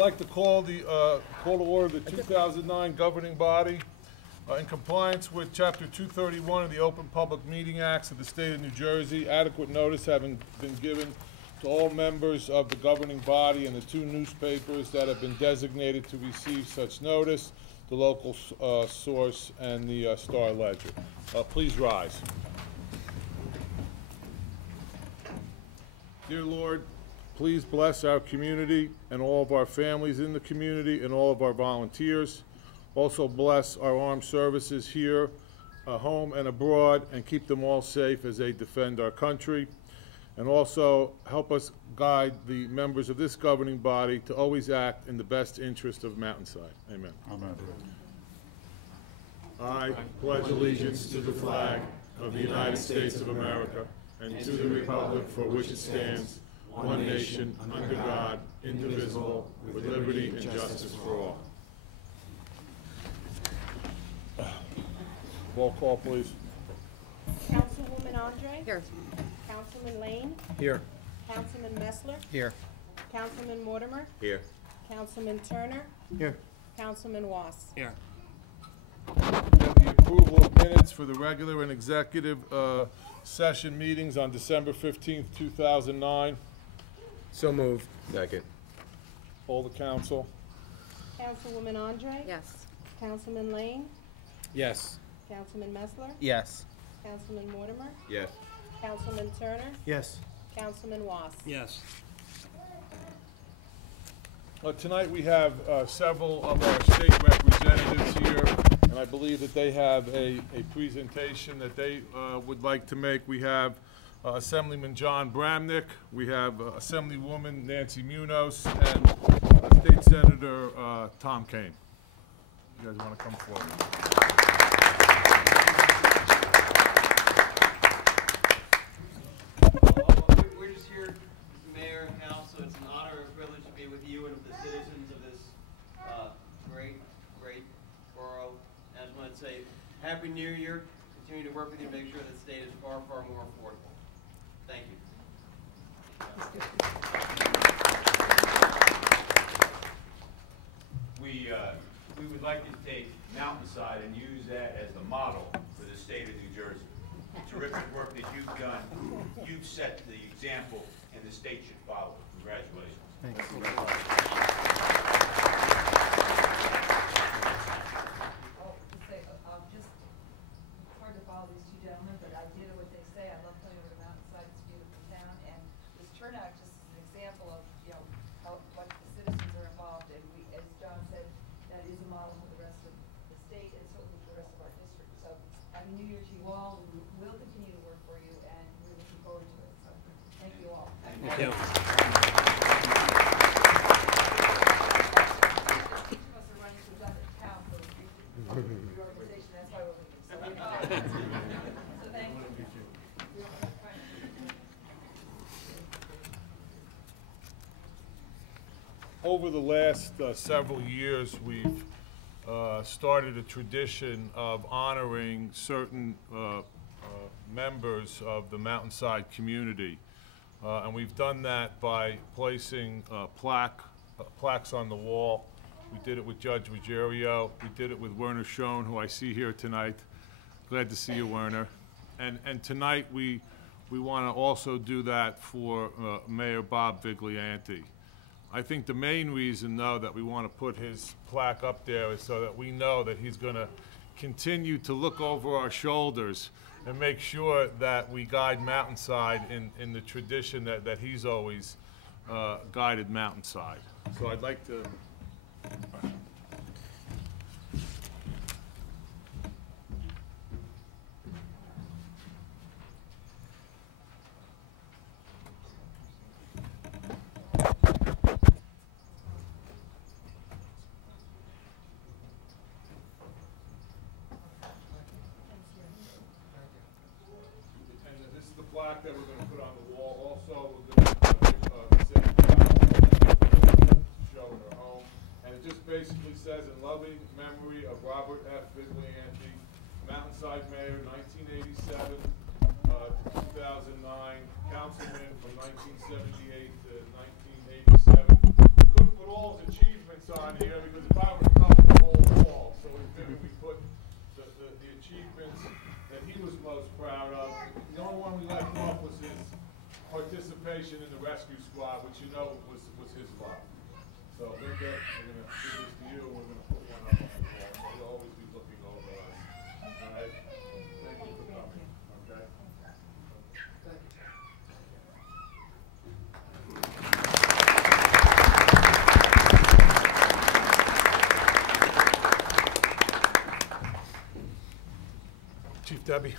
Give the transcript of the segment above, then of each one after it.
I'd like to call to order the 2009 governing body. In compliance with Chapter 231 of the Open Public Meeting Acts of the State of New Jersey, adequate notice having been given to all members of the governing body and the two newspapers that have been designated to receive such notice, the local source and the Star Ledger. Please rise. Dear Lord, please bless our community and all of our families in the community and all of our volunteers. Also bless our armed services here, home and abroad, and keep them all safe as they defend our country. And also help us guide the members of this governing body to always act in the best interest of Mountainside. Amen. Amen. I pledge allegiance to the flag of the United States of America and to the republic for which it stands, one nation, under God, indivisible, with liberty and justice for all. Roll call, please. Councilwoman Andre? Here. Councilman Lane? Here. Councilman Messler? Here. Councilman Mortimer? Here. Councilman Turner? Here. Councilman Was? Here. We have the approval of minutes for the regular and executive session meetings on December 15th, 2009. So moved. Second. Poll the council. Councilwoman Andre? Yes. Councilman Lane? Yes. Councilman Messler? Yes. Councilman Mortimer? Yes. Councilman Turner? Yes. Councilman Was? Yes. Tonight we have several of our state representatives here, and I believe that they have a presentation that they would like to make. We have Assemblyman John Bramnick, we have Assemblywoman Nancy Munoz, and State Senator Tom Kane. You guys want to come forward? We're just here, Mr. Mayor and Council. It's an honor and privilege to be with you and with the citizens of this great borough. And I just want to say Happy New Year. Continue to work with you to make sure that the state is far, far more affordable. Thank you. We would like to take Mountainside and use that as the model for the state of New Jersey. Terrific work that you've done. You've set the example, and the state should follow. Congratulations. Thanks. It's hard to follow these two gentlemen, but I do what they say. I love coming over to Mountainside. It's a beautiful town, and this turnout just is an example of what the citizens are involved in. We, as John said, that is a model for the rest of the state and certainly for the rest of our district. So, Happy New Year to you all. We will continue to work for you, and we're looking forward to it. So, thank you all. Thank you. Each of us are running for another town for reorganization. That's why we're leaving. So, so thank you. Over the last several years, we've started a tradition of honoring certain members of the Mountainside community. And we've done that by placing plaques on the wall. We did it with Judge Ruggiero. We did it with Werner Schoen, who I see here tonight. Glad to see you, Werner. And tonight we want to also do that for Mayor Bob Viglianti. I think the main reason, though, that we want to put his plaque up there is so that we know that he's going to continue to look over our shoulders and make sure that we guide Mountainside in the tradition that he's always guided Mountainside. So I'd like to... plaque that we're going to put on the wall. Also, we're going to say show in her home. And it just basically says, in loving memory of Robert F. Viglianti, Mountainside Mayor, 1987 to 2009, Councilman from 1978 to 1987. We couldn't put all his achievements on here because if I were to cover the whole wall, so we figured we put the achievements that he was most proud of. The only one we left off was his participation in the rescue squad, which you know was his love. So Linda, we're gonna give this to you, and we're gonna put one up on the wall, so you'll always be looking over us. All right? Thank you for coming, okay? Chief Debbie.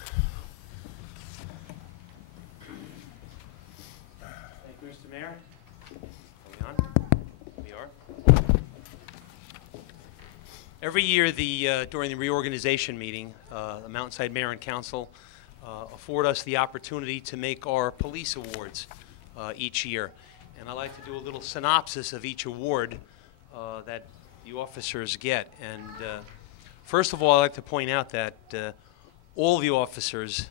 Thank you, Mr. Mayor. Are we on? We are. Every year, during the reorganization meeting, the Mountainside Mayor and Council afford us the opportunity to make our police awards each year. And I'd like to do a little synopsis of each award that the officers get. And first of all, I'd like to point out that all the officers,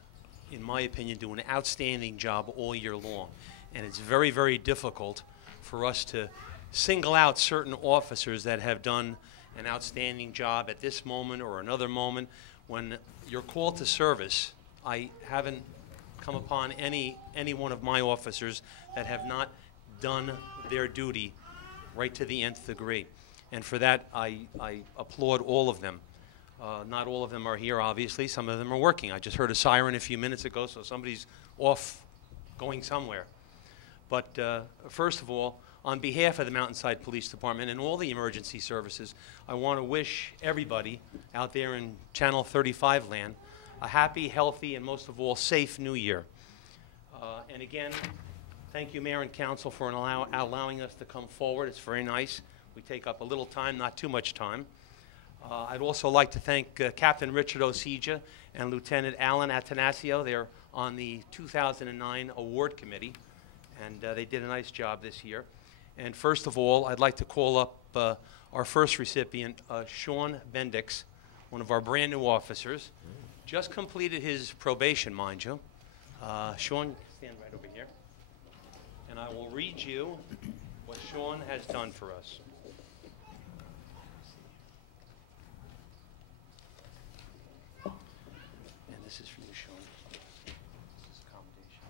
in my opinion, do an outstanding job all year long. And it's very, very difficult for us to single out certain officers that have done an outstanding job at this moment or another moment. When you're called to service, I haven't come upon any one of my officers that have not done their duty right to the nth degree. And for that, I applaud all of them. Not all of them are here, obviously. Some of them are working. I just heard a siren a few minutes ago, so somebody's off going somewhere. But first of all, on behalf of the Mountainside Police Department and all the emergency services, I want to wish everybody out there in Channel 35 land a happy, healthy, and most of all, safe New Year. And again, thank you, Mayor and Council, for allowing us to come forward. It's very nice. We take up a little time, not too much time. I'd also like to thank Captain Richard Osija and Lieutenant Alan Atanasio. They're on the 2009 award committee, and they did a nice job this year. And first of all, I'd like to call up our first recipient, Sean Bendix, one of our brand new officers. Just completed his probation, mind you. Sean, stand right over here. And I will read you what Sean has done for us. This is for you, Sean. This is a commendation.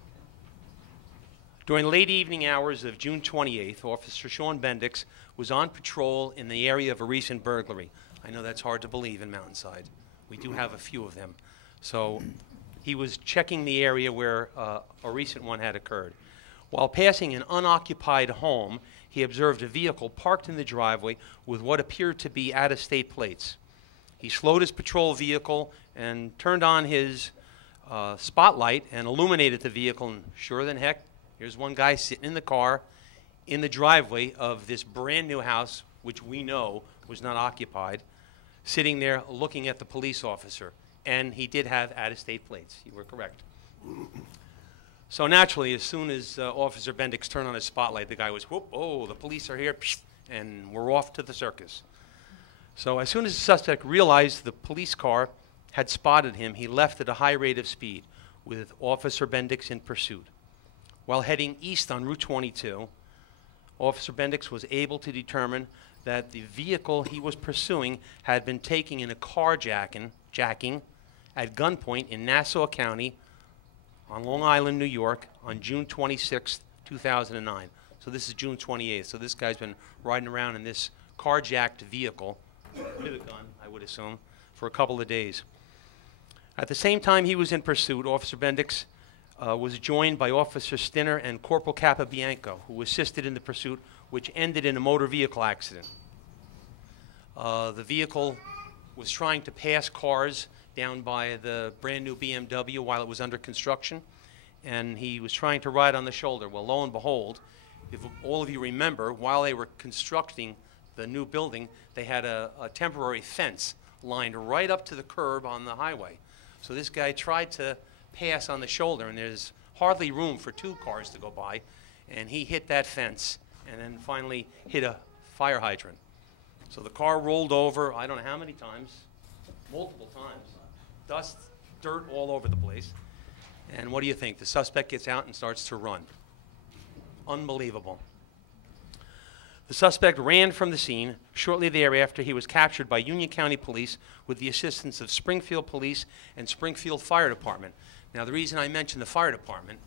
During the late evening hours of June 28th, Officer Sean Bendix was on patrol in the area of a recent burglary. I know that's hard to believe in Mountainside. We do have a few of them. So he was checking the area where a recent one had occurred. While passing an unoccupied home, he observed a vehicle parked in the driveway with what appeared to be out-of-state plates. He slowed his patrol vehicle and turned on his spotlight and illuminated the vehicle. And sure than heck, here's one guy sitting in the car in the driveway of this brand new house, which we know was not occupied, sitting there looking at the police officer. And he did have out-of-state plates. You were correct. So naturally, as soon as Officer Bendix turned on his spotlight, the guy was, whoop, oh, the police are here, and we're off to the circus. So as soon as the suspect realized the police car had spotted him, he left at a high rate of speed with Officer Bendix in pursuit. While heading east on Route 22, Officer Bendix was able to determine that the vehicle he was pursuing had been taken in a carjacking at gunpoint in Nassau County on Long Island, New York on June 26, 2009. So this is June 28th. So this guy's been riding around in this carjacked vehicle with a gun, I would assume, for a couple of days. At the same time he was in pursuit, Officer Bendix was joined by Officer Stinner and Corporal Capabianco, who assisted in the pursuit, which ended in a motor vehicle accident. The vehicle was trying to pass cars down by the brand new BMW while it was under construction, and he was trying to ride on the shoulder. Well, lo and behold, if all of you remember, while they were constructing the new building, they had a temporary fence lined right up to the curb on the highway. So this guy tried to pass on the shoulder, and there's hardly room for two cars to go by, and he hit that fence and then finally hit a fire hydrant. So the car rolled over, I don't know how many times, multiple times. Dust, dirt all over the place. And what do you think? The suspect gets out and starts to run. Unbelievable. The suspect ran from the scene. Shortly thereafter, he was captured by Union County Police with the assistance of Springfield Police and Springfield Fire Department. Now, the reason I mentioned the fire department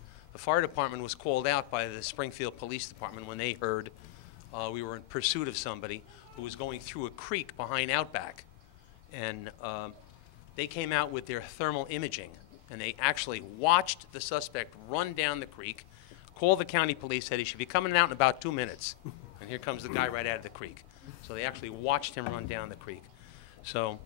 was called out by the Springfield Police Department when they heard we were in pursuit of somebody who was going through a creek behind Outback. And they came out with their thermal imaging, and they actually watched the suspect run down the creek, called the county police, said he should be coming out in about 2 minutes. And here comes the guy right out of the creek. So they actually watched him run down the creek. So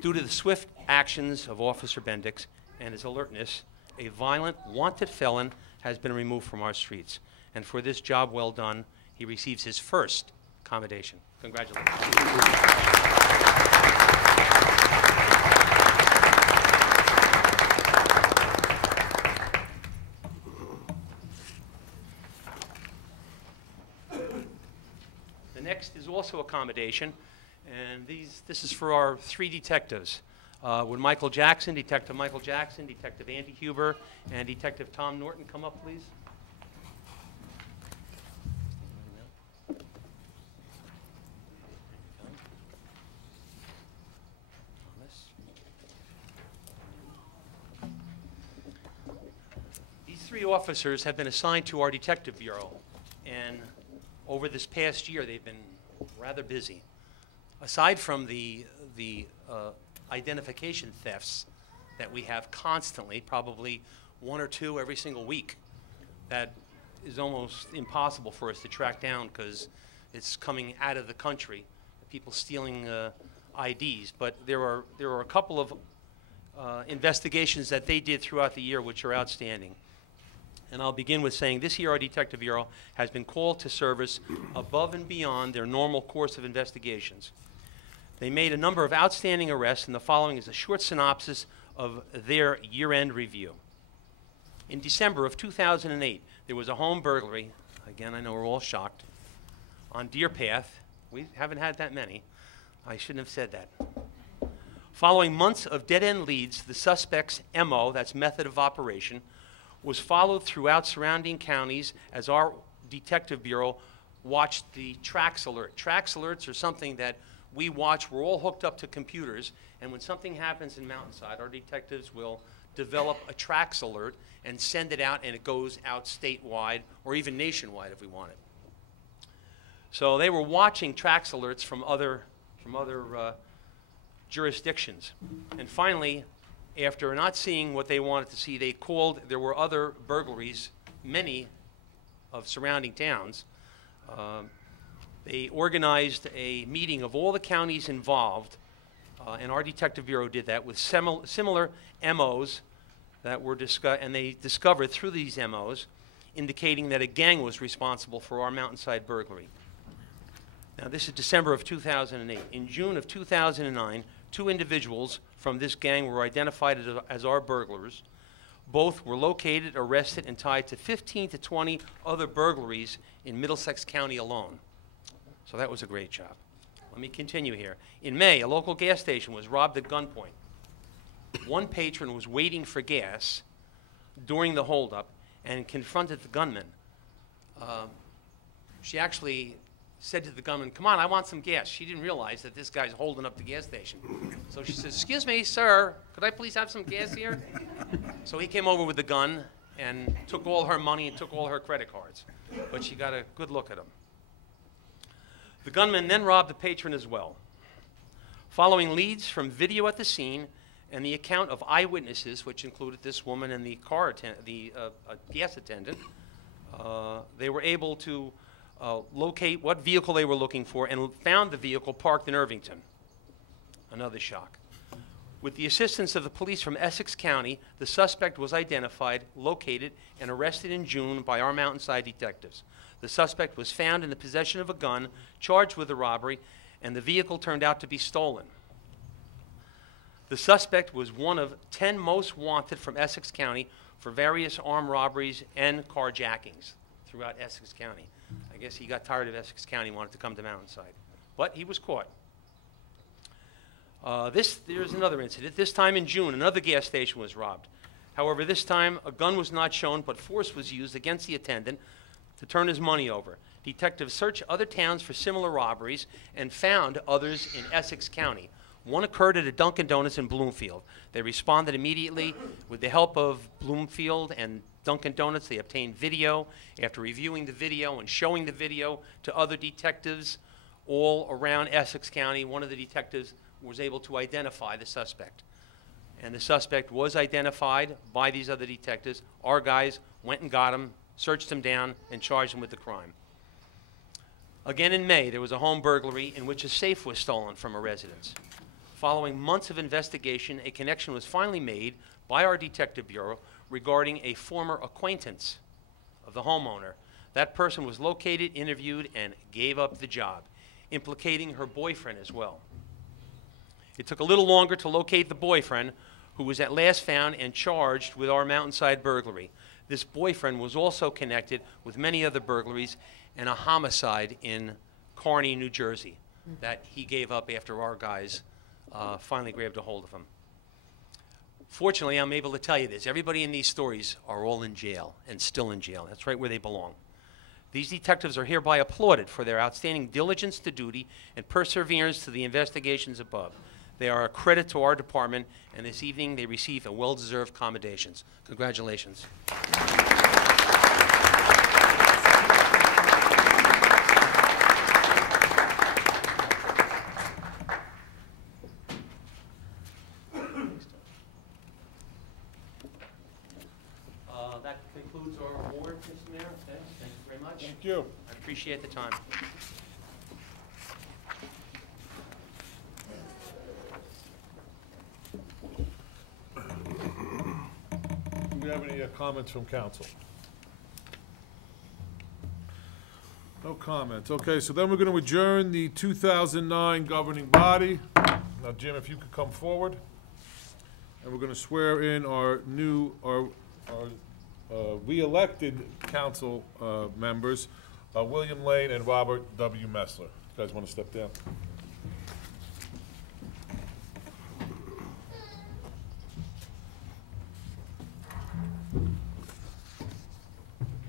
due to the swift actions of Officer Bendix and his alertness, a violent, wanted felon has been removed from our streets. And for this job well done, he receives his first commendation. Congratulations. The next is also a commendation, and this is for our 3 detectives. Would Michael Jackson, Detective Michael Jackson, Detective Andy Huber, and Detective Tom Norton come up, please? These 3 officers have been assigned to our Detective Bureau, and over this past year, they've been rather busy. Aside from the identification thefts that we have constantly, probably 1 or 2 every single week, that is almost impossible for us to track down because it's coming out of the country, people stealing IDs. But there are a couple of investigations that they did throughout the year which are outstanding. And I'll begin with saying this year our Detective Bureau has been called to service above and beyond their normal course of investigations. They made a number of outstanding arrests, and the following is a short synopsis of their year-end review. In December of 2008, there was a home burglary. Again, I know we're all shocked. On Deer Path. We haven't had that many. I shouldn't have said that. Following months of dead-end leads, the suspect's MO, that's method of operation, was followed throughout surrounding counties as our Detective Bureau watched the tracks alert. Tracks alerts are something that we watch. We're all hooked up to computers, and when something happens in Mountainside, our detectives will develop a tracks alert and send it out, and it goes out statewide or even nationwide if we want it. So they were watching tracks alerts from other jurisdictions. And finally, after not seeing what they wanted to see, they called. There were other burglaries, many of surrounding towns. They organized a meeting of all the counties involved, and our Detective Bureau did that with similar MOs that were discussed, and they discovered through these MOs indicating that a gang was responsible for our Mountainside burglary. Now, this is December of 2008. In June of 2009, 2 individuals from this gang were identified as our burglars. Both were located, arrested, and tied to 15 to 20 other burglaries in Middlesex County alone. So that was a great job. Let me continue here. In May, a local gas station was robbed at gunpoint. One patron was waiting for gas during the holdup and confronted the gunman. She actually said to the gunman, "Come on, I want some gas." She didn't realize that this guy's holding up the gas station. So she says, "Excuse me, sir, could I please have some gas here?" So he came over with the gun and took all her money and took all her credit cards. But she got a good look at him. The gunman then robbed the patron as well. Following leads from video at the scene and the account of eyewitnesses, which included this woman and the gas attendant, they were able to locate what vehicle they were looking for and found the vehicle parked in Irvington. Another shock. With the assistance of the police from Essex County, the suspect was identified, located, and arrested in June by our Mountainside detectives. The suspect was found in the possession of a gun, charged with the robbery, and the vehicle turned out to be stolen. The suspect was one of 10 most wanted from Essex County for various armed robberies and carjackings throughout Essex County. I guess he got tired of Essex County and wanted to come to Mountainside. But he was caught. There's another incident. This time in June, another gas station was robbed. However, this time a gun was not shown, but force was used against the attendant to turn his money over. Detectives searched other towns for similar robberies and found others in Essex County. One occurred at a Dunkin' Donuts in Bloomfield. They responded immediately. With the help of Bloomfield and Dunkin' Donuts, they obtained video. After reviewing the video and showing the video to other detectives all around Essex County, one of the detectives was able to identify the suspect. And the suspect was identified by these other detectives. Our guys went and got him, searched him down, and charged him with the crime. Again in May, there was a home burglary in which a safe was stolen from a residence. Following months of investigation, a connection was finally made by our detective bureau regarding a former acquaintance of the homeowner. That person was located, interviewed, and gave up the job, implicating her boyfriend as well. It took a little longer to locate the boyfriend, who was at last found and charged with our Mountainside burglary. This boyfriend was also connected with many other burglaries and a homicide in Kearney, New Jersey, that he gave up after our guys finally grabbed a hold of him. Fortunately, I'm able to tell you this. Everybody in these stories are all in jail and still in jail. That's right where they belong. These detectives are hereby applauded for their outstanding diligence to duty and perseverance to the investigations above. They are a credit to our department, and this evening they receive a well-deserved commendations. Congratulations. That concludes our award, Mr. Mayor. Okay, thank you very much. Thank you. I appreciate the time. Do we have any comments from council? No comments. Okay, so then we're going to adjourn the 2009 governing body. Now, Jim, if you could come forward. And we're going to swear in our new, re-elected council members, William Lane and Robert W. Messler. You guys want to step down?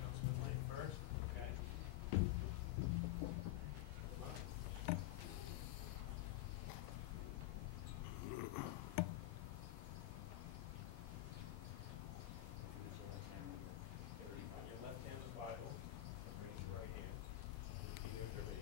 Councilman Lane first, okay? On your left hand, the Bible, and raise your right hand. Repeat after me.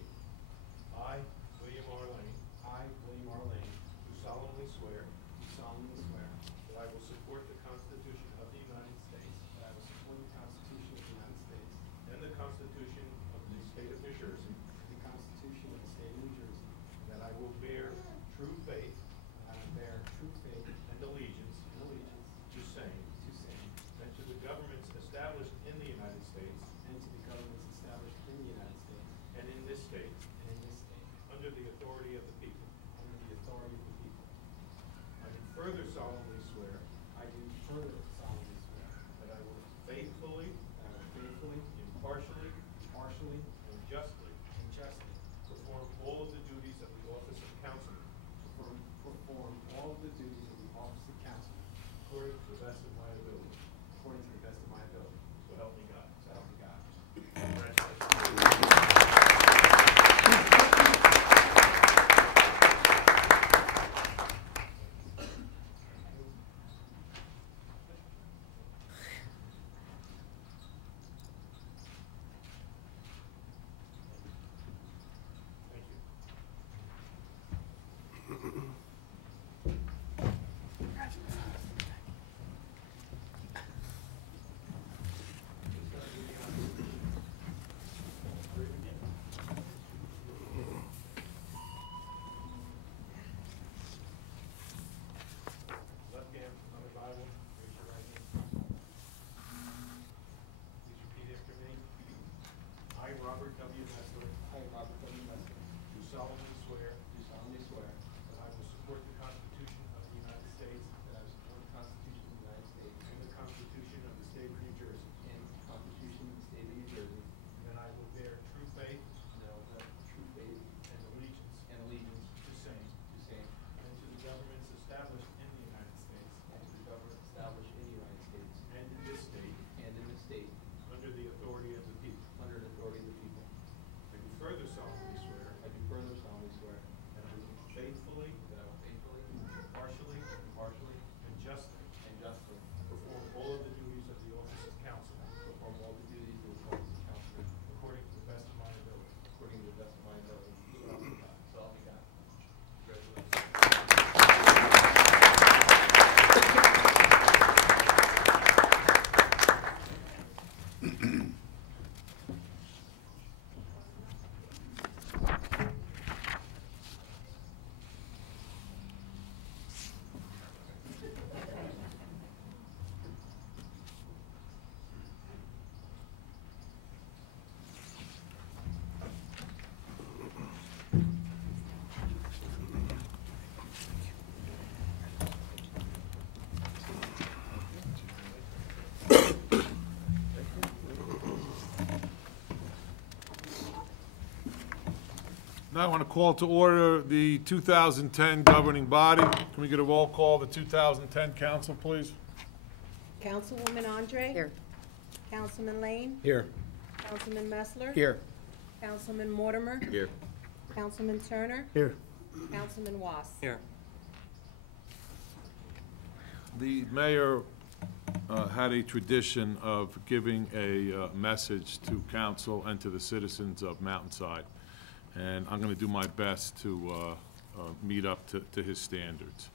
I, William R. Lane. I, William R. Lane. Do solemnly swear. Do solemnly swear. That I will support the Constitution of the United States. That I will support the Constitution of the United States. And the Constitution of the State of New Jersey. And the Constitution of the State of New Jersey. That I will bear true faith. And I will bear true faith. And allegiance. And allegiance. To same. To same. And to the governments established in the United States. And to the governments established in the United States. And in this state. And in this state. Under the authority of the people. Under the authority of the people. I do further solemnly swear. I do further solemnly swear. That I will faithfully. That I will faithfully. Impartially. Impartially. And justly. And justly. Perform all of the duties of the office of councilman. Perform all of the duties of the office of councilman. According to the best of my ability. According to the best of my ability. So help me God. So help me God. Congratulations. Thank you. I want to call to order the 2010 governing body. Can we get a roll call, the 2010 council, please? Councilwoman Andre? Here. Councilman Lane? Here. Councilman Messler? Here. Councilman Mortimer? Here. Councilman Turner? Here. Councilman Was? Here. The mayor had a tradition of giving a message to council and to the citizens of Mountainside, and I'm going to do my best to meet up to his standards.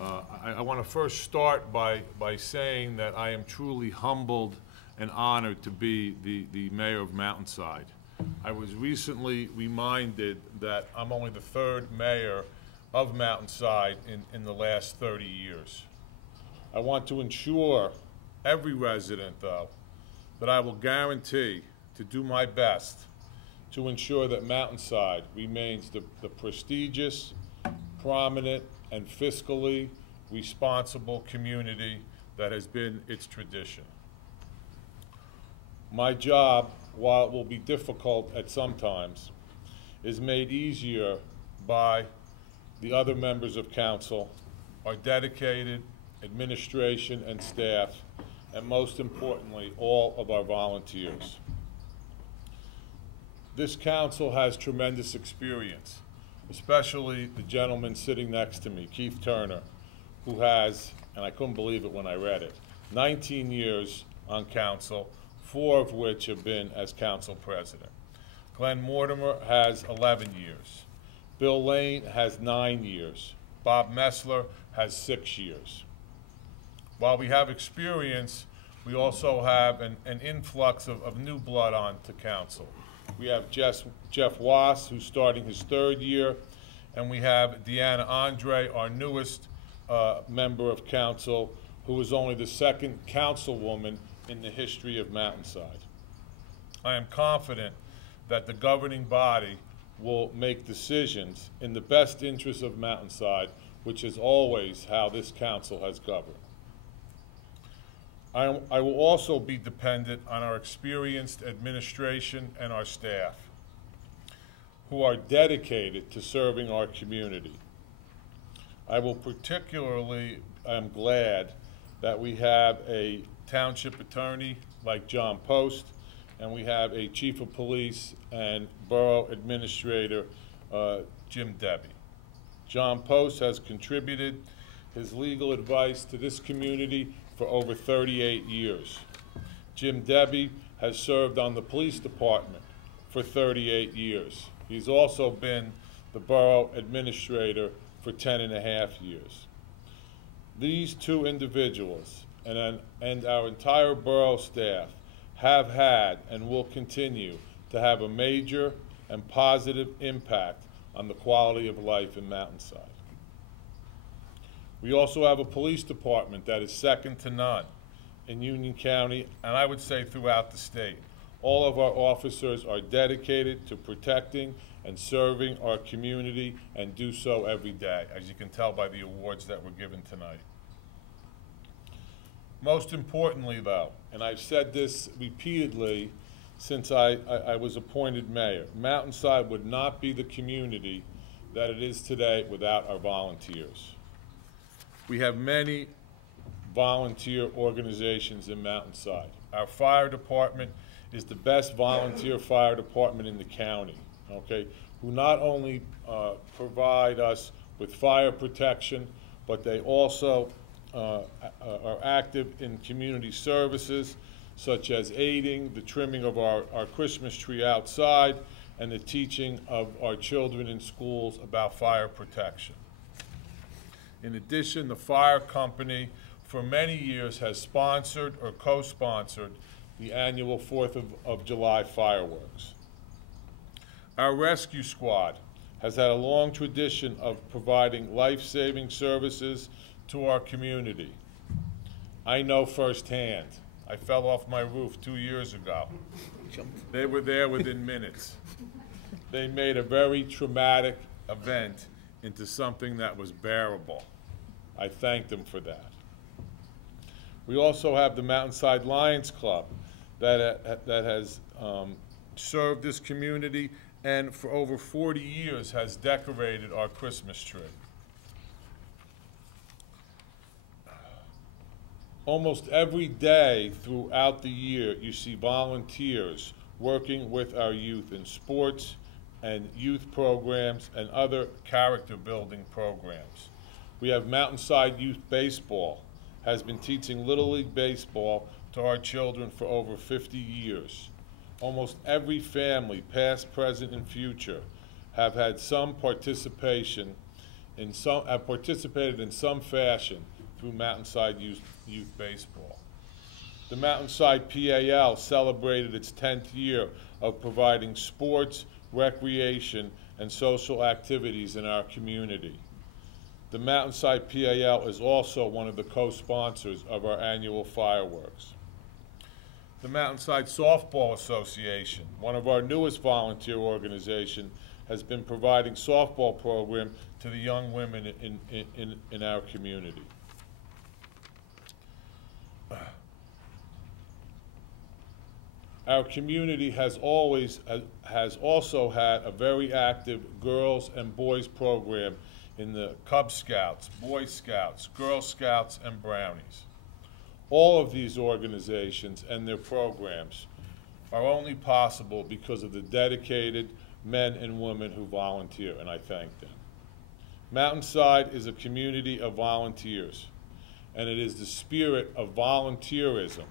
I want to first start by saying that I am truly humbled and honored to be the mayor of Mountainside. I was recently reminded that I'm only the third mayor of Mountainside in the last 30 years. I want to ensure every resident, though, that I will guarantee to do my best to ensure that Mountainside remains the prestigious, prominent, and fiscally responsible community that has been its tradition. My job, while it will be difficult at some times, is made easier by the other members of council, our dedicated administration and staff, and most importantly, all of our volunteers. This council has tremendous experience, especially the gentleman sitting next to me, Keith Turner, who has, and I couldn't believe it when I read it, 19 years on council, 4 of which have been as council president. Glenn Mortimer has 11 years. Bill Lane has 9 years. Bob Messler has 6 years. While we have experience, we also have an influx of new blood onto council. We have Jeff Was, who's starting his 3rd year, and we have Deanna Andre, our newest member of council, who is only the 2nd councilwoman in the history of Mountainside. I am confident that the governing body will make decisions in the best interest of Mountainside, which is always how this council has governed. I will also be dependent on our experienced administration and our staff, who are dedicated to serving our community. I will particularly, I'm glad that we have a township attorney like John Post, and we have a chief of police and borough administrator, Jim Debbie. John Post has contributed his legal advice to this community for over 38 years. Jim Debbie has served on the police department for 38 years. He's also been the borough administrator for 10.5 years. These 2 individuals and our entire borough staff have had and will continue to have a major and positive impact on the quality of life in Mountainside. We also have a police department that is second to none in Union County, and I would say throughout the state. All of our officers are dedicated to protecting and serving our community, and do so every day, as you can tell by the awards that were given tonight. Most importantly, though, and I've said this repeatedly since I was appointed mayor, Mountainside would not be the community that it is today without our volunteers. We have many volunteer organizations in Mountainside. Our fire department is the best volunteer fire department in the county, okay, who not only provide us with fire protection, but they also are active in community services, such as aiding the trimming of our Christmas tree outside and the teaching of our children in schools about fire protection. In addition, the fire company for many years has sponsored or co-sponsored the annual 4th of July fireworks. Our rescue squad has had a long tradition of providing life-saving services to our community. I know firsthand. I fell off my roof 2 years ago. They were there within minutes. They made a very traumatic event into something that was bearable. I thank them for that. We also have the Mountainside Lions Club that has served this community and for over 40 years has decorated our Christmas tree. Almost every day throughout the year, you see volunteers working with our youth in sports and youth programs and other character-building programs. We have Mountainside Youth Baseball, has been teaching Little League Baseball to our children for over 50 years. Almost every family, past, present, and future, have had some participation in some, have participated in some fashion through Mountainside Youth Baseball. The Mountainside PAL celebrated its 10th year of providing sports, recreation, and social activities in our community. The Mountainside PAL is also one of the co-sponsors of our annual fireworks. The Mountainside Softball Association, one of our newest volunteer organizations, has been providing softball program to the young women in our community. Our community has also had a very active girls and boys program in the Cub Scouts, Boy Scouts, Girl Scouts, and Brownies. All of these organizations and their programs are only possible because of the dedicated men and women who volunteer, and I thank them. Mountainside is a community of volunteers, and it is the spirit of volunteerism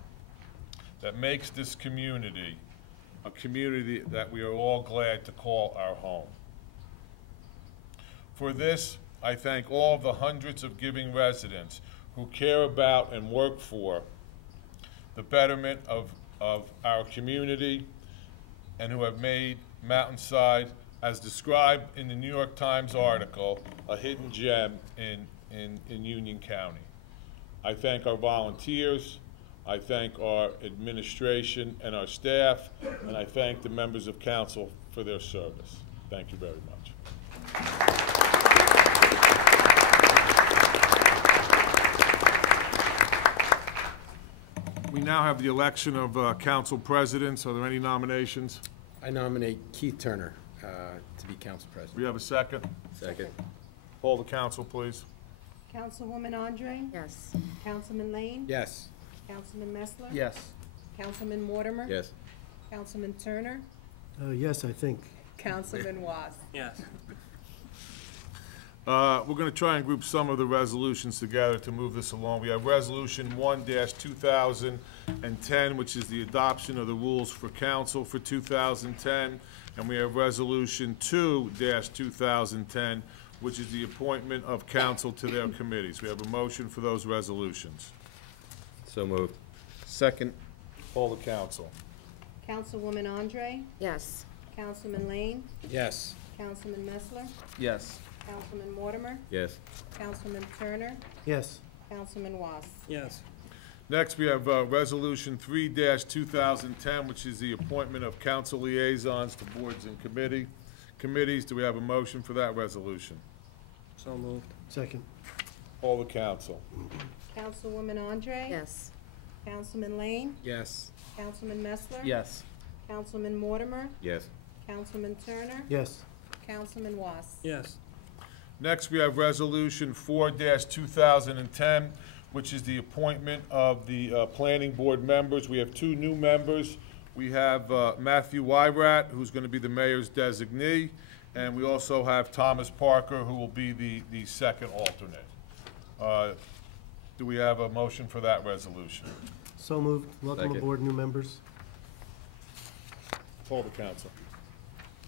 that makes this community a community that we are all glad to call our home. For this, I thank all of the hundreds of giving residents who care about and work for the betterment of our community and who have made Mountainside, as described in the New York Times article, a hidden gem in Union County. I thank our volunteers, I thank our administration and our staff, and I thank the members of council for their service. Thank you very much. We now have the election of council presidents. Are there any nominations? I nominate Keith Turner to be council president. We have a second. Second. Poll the council, please. Councilwoman Andre? Yes. Councilman Lane? Yes. Councilman Messler? Yes. Councilman Mortimer? Yes. Councilman Turner? Yes, I think. Councilman Was? Yes. We're going to try and group some of the resolutions together to move this along. We have Resolution 1-2010, which is the adoption of the rules for council for 2010, and we have Resolution 2-2010, which is the appointment of council to their committees. We have a motion for those resolutions. So moved. Second. Poll the council. Councilwoman Andre? Yes. Councilman Lane? Yes. Councilman Messler? Yes. Councilman Mortimer? Yes. Councilman Turner? Yes. Councilman Was? Yes. Next, we have Resolution 3-2010, which is the appointment of council liaisons to boards and committees. Do we have a motion for that resolution? So moved. Second. Poll the council. Councilwoman Andre? Yes. Councilman Lane? Yes. Councilman Messler? Yes. Councilman Mortimer? Yes. Councilman Turner? Yes. Councilman Was? Yes. Next, we have Resolution 4-2010, which is the appointment of the planning board members. We have two new members. We have Matthew Wyrat, who's going to be the mayor's designee, and we also have Thomas Parker, who will be the second alternate. Do we have a motion for that resolution? So moved. Welcome Second. aboard, new members. Poll the council.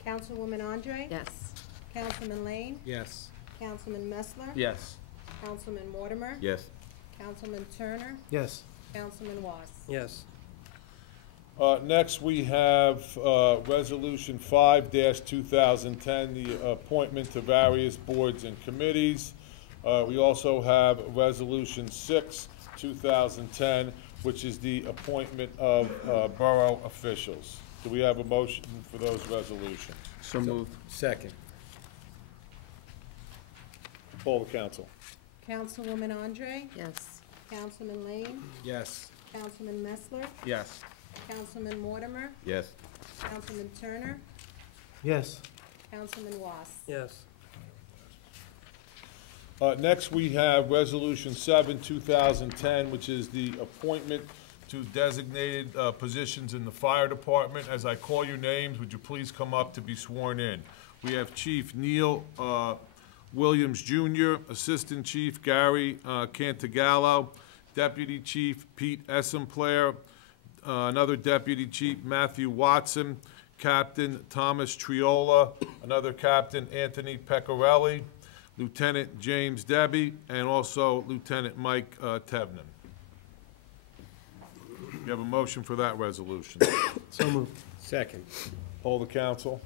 Councilwoman Andre? Yes. Councilman Lane? Yes. Councilman Messler? Yes. Councilman Mortimer? Yes. Councilman Turner? Yes. Councilman Was? Yes. Next, we have Resolution 5-2010, the appointment to various boards and committees. We also have Resolution 6-2010, which is the appointment of borough officials. Do we have a motion for those resolutions? So moved. Second. Poll the council. Councilwoman Andre? Yes. Councilman Lane? Yes. Councilman Messler? Yes. Councilman Mortimer? Yes. Councilman Turner? Yes. Councilman Was. Yes. Next, we have Resolution 7, 2010, which is the appointment to designated positions in the fire department. As I call your names, would you please come up to be sworn in? We have Chief Neil Williams Jr., Assistant Chief Gary Cantagallo, Deputy Chief Pete Essemplair, another Deputy Chief Matthew Watson, Captain Thomas Triola, another Captain Anthony Pecorelli, Lieutenant James Debbie, and also Lieutenant Mike Tevnin. You have a motion for that resolution. So moved. Second. Poll the council.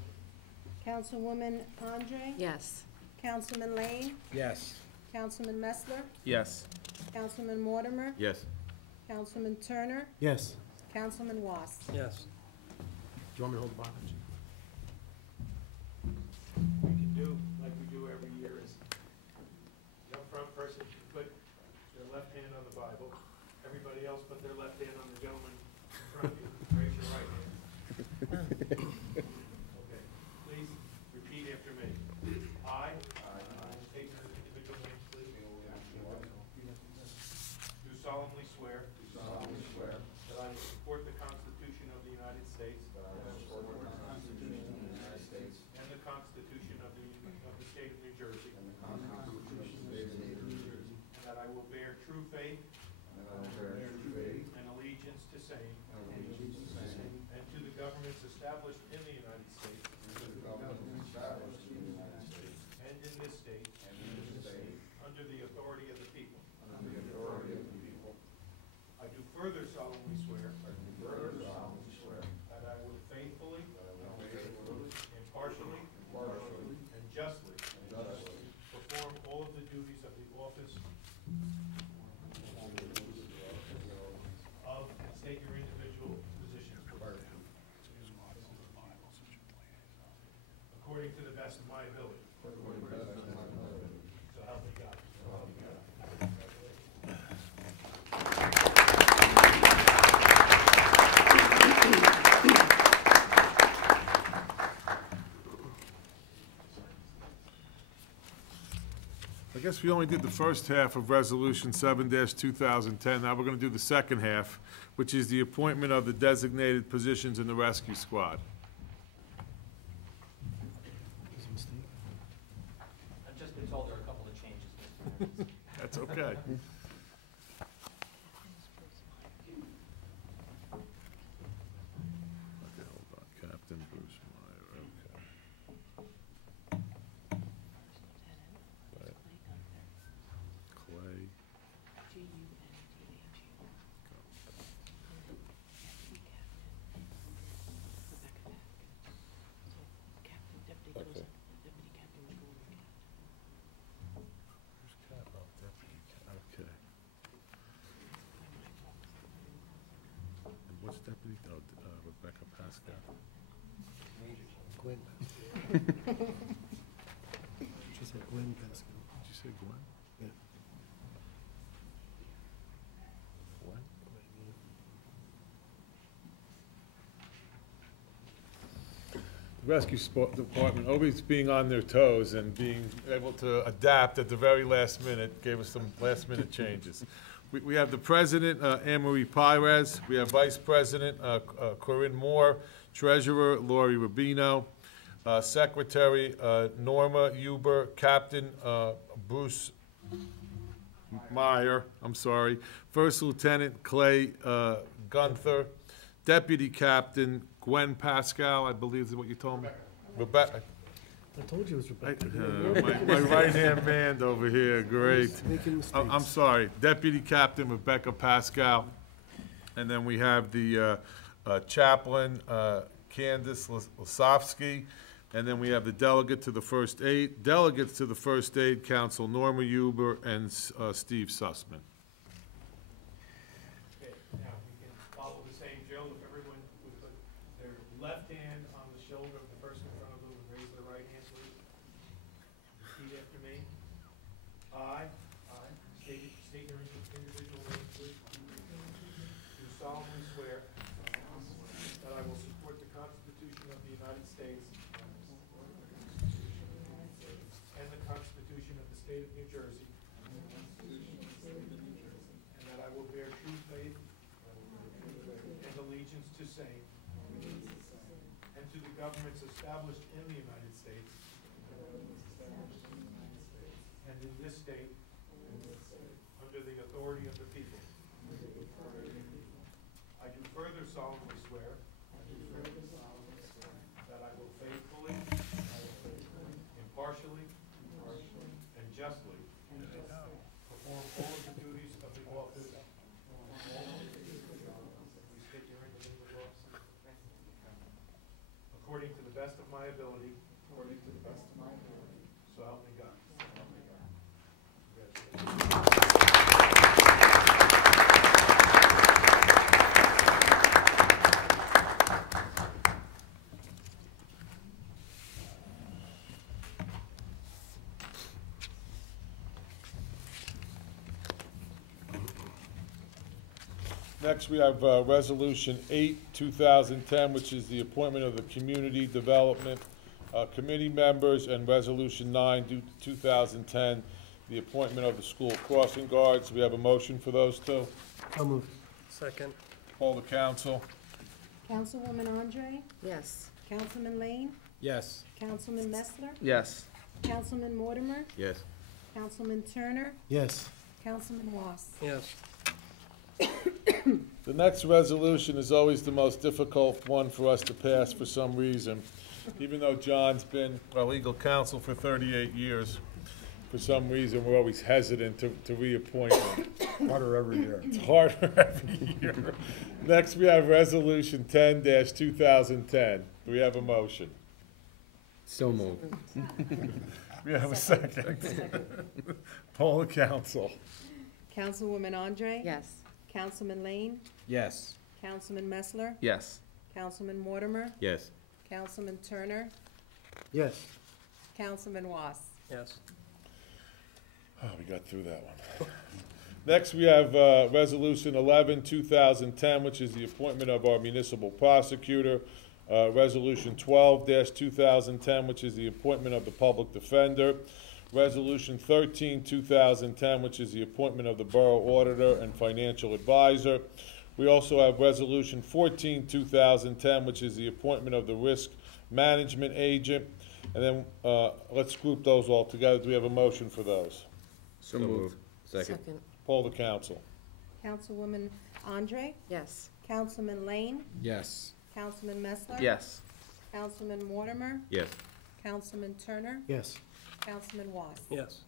Councilwoman Andre? Yes. Councilman Lane? Yes. Councilman Messler? Yes. Councilman Mortimer? Yes. Councilman Turner? Yes. Councilman Was. Yes. Do you want me to hold the Bible? We can do, like we do every year, is the up front person can put their left hand on the Bible. Everybody else put their left hand on the gentleman in front of you. Raise your right hand. Okay, please repeat after me. I state your individual names, please. Do solemnly swear. That I will support the Constitution of the United States. And the Constitution of the State of New Jersey. And that I will bear true faith. And allegiance to same. And to the governments established in the United States. And in this state. Under the authority of the people. I do further solemnly swear. That I will faithfully. Impartially. And justly. Perform all of the duties of the office. Of, state your individual positions. According to the best of my ability. So help me God. I guess we only did the first half of Resolution 7-2010. Now we're going to do the second half, which is the appointment of the designated positions in the rescue squad. I've just been told there are a couple of changes, Mr. Mayor. That's okay. Okay, hold on. Captain Bruce Meyer, okay. Clay. Okay. Who's Cap? Oh, Deputy Cap, okay. And what's Deputy, Rebecca Pascal? Gwen. She said Gwen Pascal. Did you say Gwen? Yeah. Gwen? Rescue Department always being on their toes and being able to adapt at the very last minute, gave us some last-minute changes. We have the President, Anne Marie Pires. We have Vice President, Corinne Moore. Treasurer, Lori Rubino. Secretary, Norma Huber. Captain, Bruce Meyer, I'm sorry. First Lieutenant, Clay Gunther. Deputy Captain, Gwen Pascal, I believe is what you told me. Rebecca. I told you it was Rebecca. My right-hand man over here, great. Making mistakes. I'm sorry, Deputy Captain Rebecca Pascal. And then we have the chaplain, Candace Lasovsky. And then we have the delegate to the first aid, delegates to the first aid council, Norma Huber and Steve Sussman. Okay, now we can follow the same drill. If everyone would put their left hand on the shoulder of the person in front of them and raise their right hand, please. Repeat after me. I state your individual name, please. Do solemnly swear that I will support the Constitution of the United States allegiance to same and to the governments established in the United States and in this state under the authority of the people. I do further solemnly swear that I will faithfully, impartially, and justly perform all of the duties of the office. Please state your name and the office. According to the best of my ability. So help me God. Congratulations. Next, we have Resolution 8, 2010, which is the appointment of the Community Development Committee members, and Resolution 9, 2010, the appointment of the school crossing guards. We have a motion for those two. So moved. Second. Poll the council. Councilwoman Andre, Yes. Councilman Lane, Yes. Councilman Messler, Yes. Councilman Mortimer, Yes. Councilman Turner, Yes. Councilman Was. Yes. The next resolution is always the most difficult one for us to pass for some reason. Even though John's been our legal counsel for 38 years, for some reason, we're always hesitant to reappoint him. Harder every year. It's harder every year. Next, we have Resolution 10-2010. Do we have a motion? So moved. We have a second. Poll the council. Councilwoman Andre, Yes. Councilman Lane, Yes. Councilman Messler, Yes. Councilman Mortimer, Yes. Councilman Turner, Yes. Councilman Was. Yes. Oh, we got through that one. Next, we have Resolution 11, 2010, which is the appointment of our municipal prosecutor. Resolution 12-2010, which is the appointment of the public defender. Resolution 13, 2010, which is the appointment of the borough auditor and financial advisor. We also have Resolution 14, 2010, which is the appointment of the risk management agent. And then let's group those all together. Do we have a motion for those? So moved. Second. Poll the council. Councilwoman Andre, Yes. Councilman Lane, Yes. Councilman Messler. Yes. Councilman Mortimer, Yes. Councilman Turner, Yes. Councilman Was. Yes.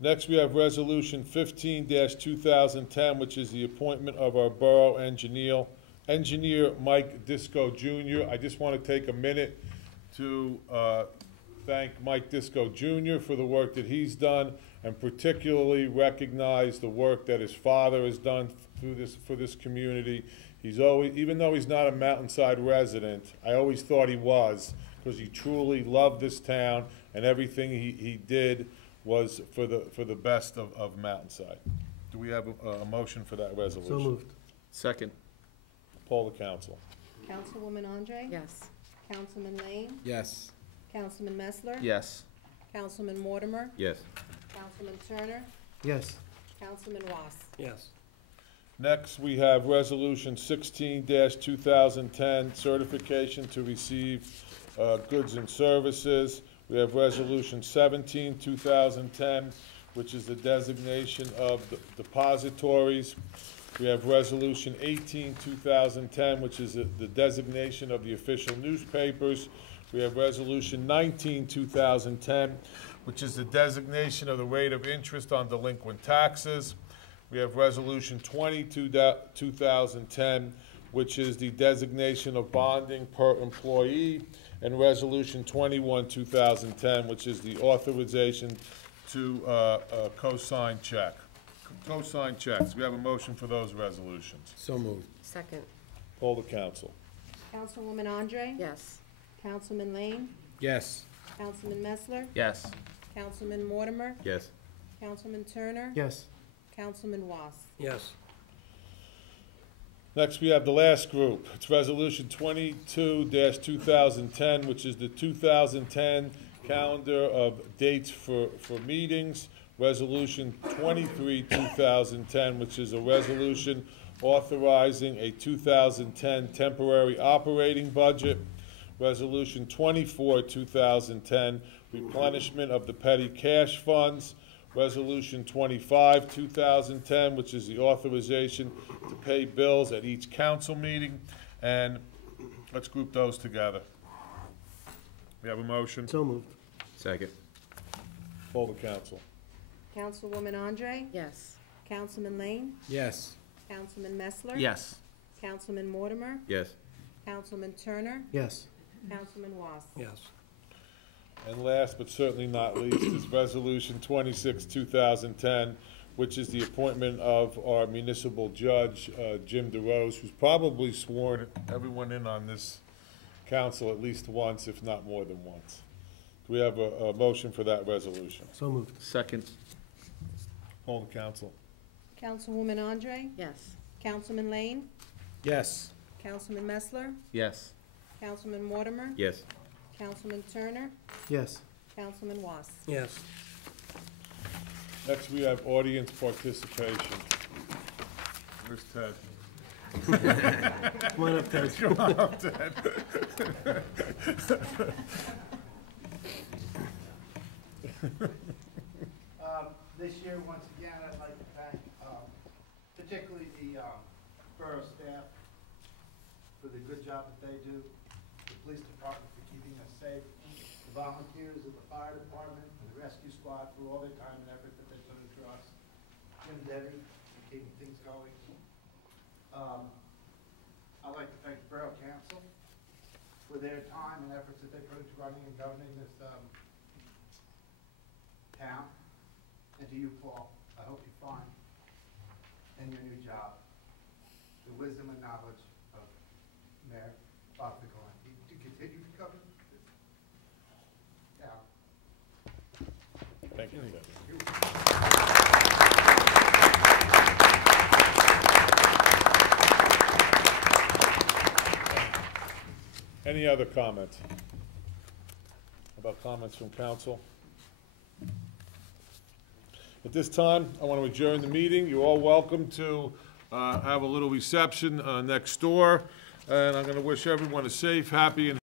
Next, we have Resolution 15-2010, which is the appointment of our borough engineer, Mike Disco Jr. I just want to take a minute to thank Mike Disco Jr. for the work that he's done, and particularly recognize the work that his father has done for this community. He's always, even though he's not a Mountainside resident, I always thought he was, because he truly loved this town, and everything he did was for the best of Mountainside. Do we have a motion for that resolution? So moved. Second. Poll the council. Councilwoman Andre, Yes. Councilman Lane, Yes. Councilman Messler. Yes. Councilman Mortimer, Yes. Councilman Turner, Yes. Councilman Was. Yes. Next, we have Resolution 16-2010, certification to receive goods and services. We have Resolution 17, 2010, which is the designation of the depositories. We have Resolution 18, 2010, which is the designation of the official newspapers. We have Resolution 19, 2010, which is the designation of the rate of interest on delinquent taxes. We have Resolution 20, 2010, which is the designation of bonding per employee, and Resolution 21, 2010, which is the authorization to co-sign check. Co-sign checks. We have a motion for those resolutions. So moved. Second. Poll the council. Councilwoman Andre, Yes. Councilman Lane, Yes. Councilman Messler, Yes. Councilman Mortimer, Yes. Councilman Turner, Yes. Councilman Was. Yes. Next, we have the last group. It's Resolution 22-2010, which is the 2010 calendar of dates for meetings. Resolution 23, 2010, which is a resolution authorizing a 2010 temporary operating budget. Resolution 24, 2010, replenishment of the petty cash funds. Resolution 25, 2010, which is the authorization to pay bills at each council meeting. And let's group those together. We have a motion. So moved. Second. Poll the council. Councilwoman Andre? Yes. Councilman Lane? Yes. Councilman Messler? Yes. Councilman Mortimer? Yes. Councilman Turner? Yes. Councilman Was? Yes. And last but certainly not least is Resolution 26, 2010, which is the appointment of our municipal judge, Jim DeRose, who's probably sworn everyone in on this council at least once, if not more than once. Do we have a motion for that resolution? So moved. Second. Poll the council. Councilwoman Andre? Yes. Councilman Lane? Yes. Councilman Messler? Yes. Councilman Mortimer? Yes. Councilman Turner? Yes. Councilman Was? Yes. Next, we have audience participation. Where's Ted? Come on up, Ted. Come on up, Ted. This year, once again, I'd like to thank particularly the borough staff for the good job that they do, the police department for keeping us safe, the volunteers of the fire department and the rescue squad for all their time and effort that they put into us, Jim and Debbie for keeping things going. I'd like to thank the borough council for their time and efforts that they put into running and governing this town. And to you, Paul, I hope you find in your new job the wisdom and knowledge of Mayor Bob Vigilante to continue to govern this town. Thank you, Ted. Any other comments? About comments from council? At this time, I want to adjourn the meeting. You're all welcome to have a little reception next door. And I'm going to wish everyone a safe, happy, and